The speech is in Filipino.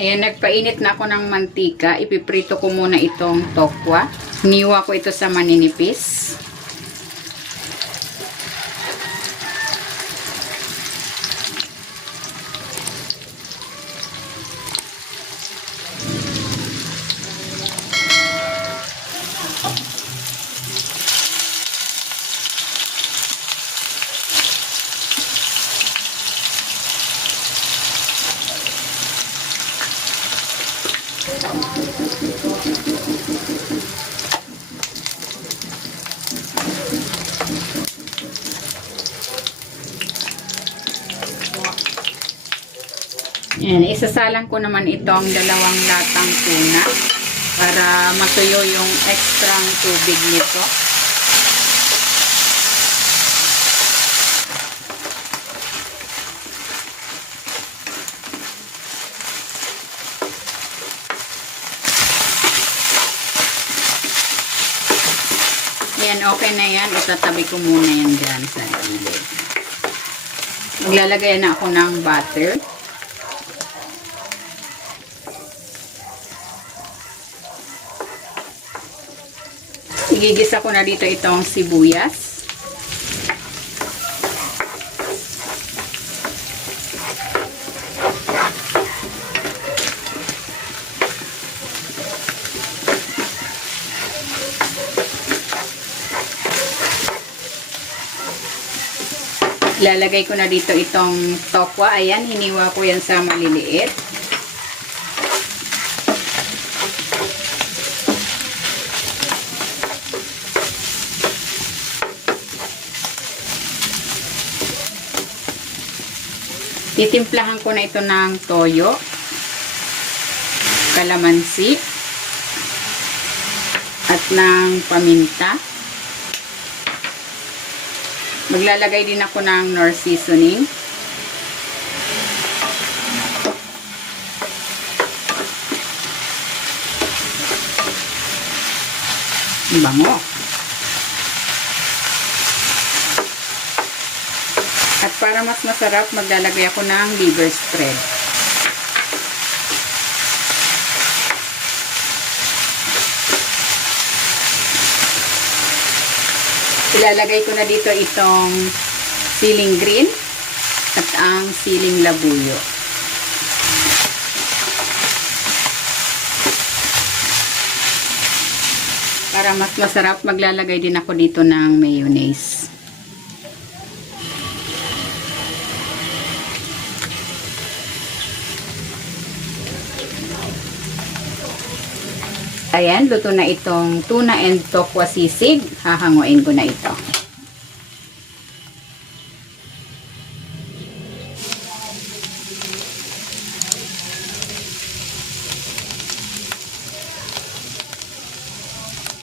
Ayan, nagpainit na ako ng mantika. Ipiprito ko muna itong tokwa. Niwa ko ito sa maninipis. Ayan, isasalang ko naman itong 2 latang tuna para matuyo yung extra tubig nito. Ayan, okay na yan. Itatabi ko muna yan dyan sa gilid. Maglalagay na ako ng butter. Igigisa ko na dito itong sibuyas. Ilalagay ko na dito itong tokwa. Ayan, hiniwa ko yan sa maliliit. Titimplahan ko na ito ng toyo, kalamansi, at ng paminta. Maglalagay din ako ng Knorr seasoning. Bango. At para mas masarap, maglalagay ako ng liver spread. Ilalagay ko na dito itong siling green at ang siling labuyo. Para mas masarap, maglalagay din ako dito ng mayonnaise. Ayan, luto na itong tuna and tokwa sisig. Hahanguin ko na ito.